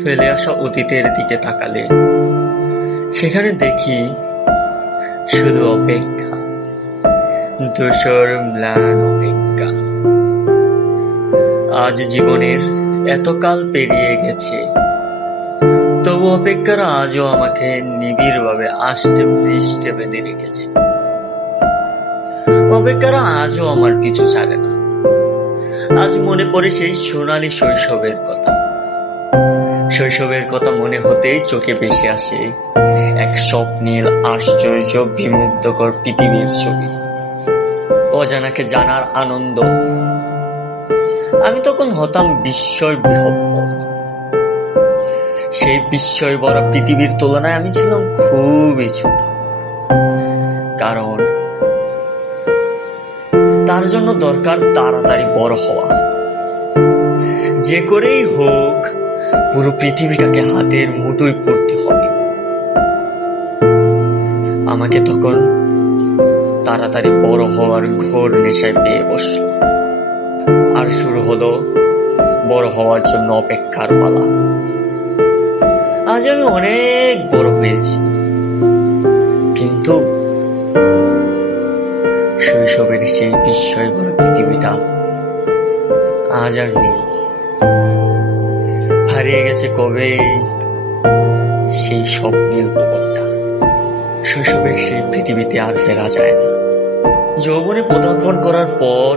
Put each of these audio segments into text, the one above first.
ফেলে আসা অতীতের দিকে তাকালে সেখানে দেখি শুধু অপেক্ষা, ধূসর ম্লান অপেক্ষা। আজ জীবনের এতকাল পেরিয়ে গেছে, তবু অপেক্ষার আজও আমাকে নিবিড়ভাবে আষ্টে পৃষ্ঠে বেঁধে রেখেছে। অপেক্ষারা আজও আমার পিছু ছাড়ে না। আজ মনে পড়ে সেই সোনালী শৈশবের কথা মনে হতেই চোখে ভেসে আসে এক স্বপ্নীল আশ্চর্য বিমুগ্ধকর পৃথিবীর ছবি, অজানাকে জানার আনন্দ। আমি তখন হতাম বিস্ময় বিহ্বল। সেই বিস্ময় ভরা পৃথিবীর তুলনায় আমি ছিলাম খুবই ছোট, কারণ তার জন্য দরকার তাড়াতাড়ি বড় হওয়া। যে করেই হোক পুরো পৃথিবীটাকে হাতের মুঠোয় পড়তে হবে। আমাকে তখন তাড়াতাড়ি বড় হওয়ার ঘোর নেশায় পেয়ে বসল, আর শুরু হলো বড় হওয়ার জন্য অপেক্ষার পালা। আজ আমি অনেক বড় হয়েছি, কিন্তু শৈশবের সেই বিস্ময় ভরা পৃথিবীটা আজ আর নেই। হারিয়ে গেছে কবে সেই স্বপ্নের ভবনটা। শৈশবের সেই পৃথিবীতে আর ফেরা যায় না। যৌবনে পদার্পণ করার পর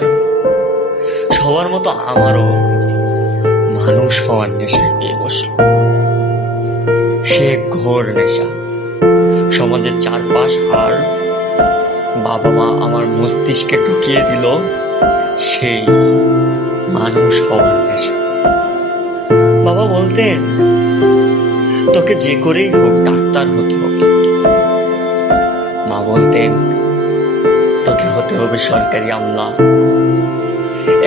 সবার মতো আমারও মানুষ হওয়ার নেশায় পেয়ে বসল। সে ঘোর নেশা, সমাজের চারপাশ আর বাবা মা আমার মস্তিষ্কে ঢুকিয়ে দিল সেই মানুষ হওয়ার নেশা। বাবা বলতেন, তোকে যে করেই হোক ডাক্তার হতে হবে। মা বলতেন, তোকে হতে হবে সরকারি আমলা।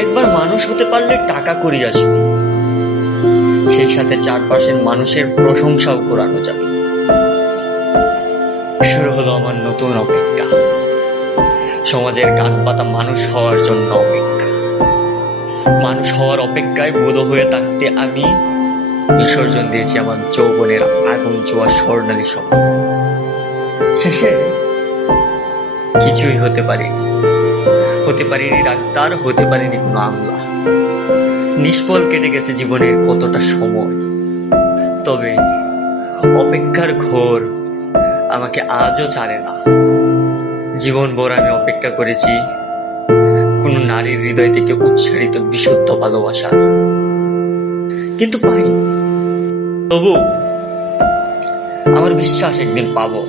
একবার মানুষ হতে পারলে টাকা করি আসবে, সেই সাথে চারপাশের মানুষের প্রশংসাও করানো যাবে। শুরু হলো আমার নতুন অপেক্ষা, সমাজের গান পাতা মানুষ হওয়ার জন্য অপেক্ষা। মানুষ হওয়ার অপেক্ষায় বুড়ো হয়ে থাকতে আমি বিসর্জন দিয়েছি আমার যৌবনের আগুন ছোঁয়া স্বর্ণালী স্বপ্ন। শেষে কিছুই হতে পারিনি ডাক্তার, হতে পারিনি কোনো আমলা। নিষ্ফল কেটে গেছে জীবনের কতটা সময়। তবে অপেক্ষার ঘোর আমাকে আজও ছাড়ে না। জীবনভর আমি অপেক্ষা করেছি কোন নারীর হৃদয় থেকে উচ্চারিত বিশুদ্ধ ভালোবাসার, কিন্তু পাইনি। তবু আমার বিশ্বাস একদিন পাবো।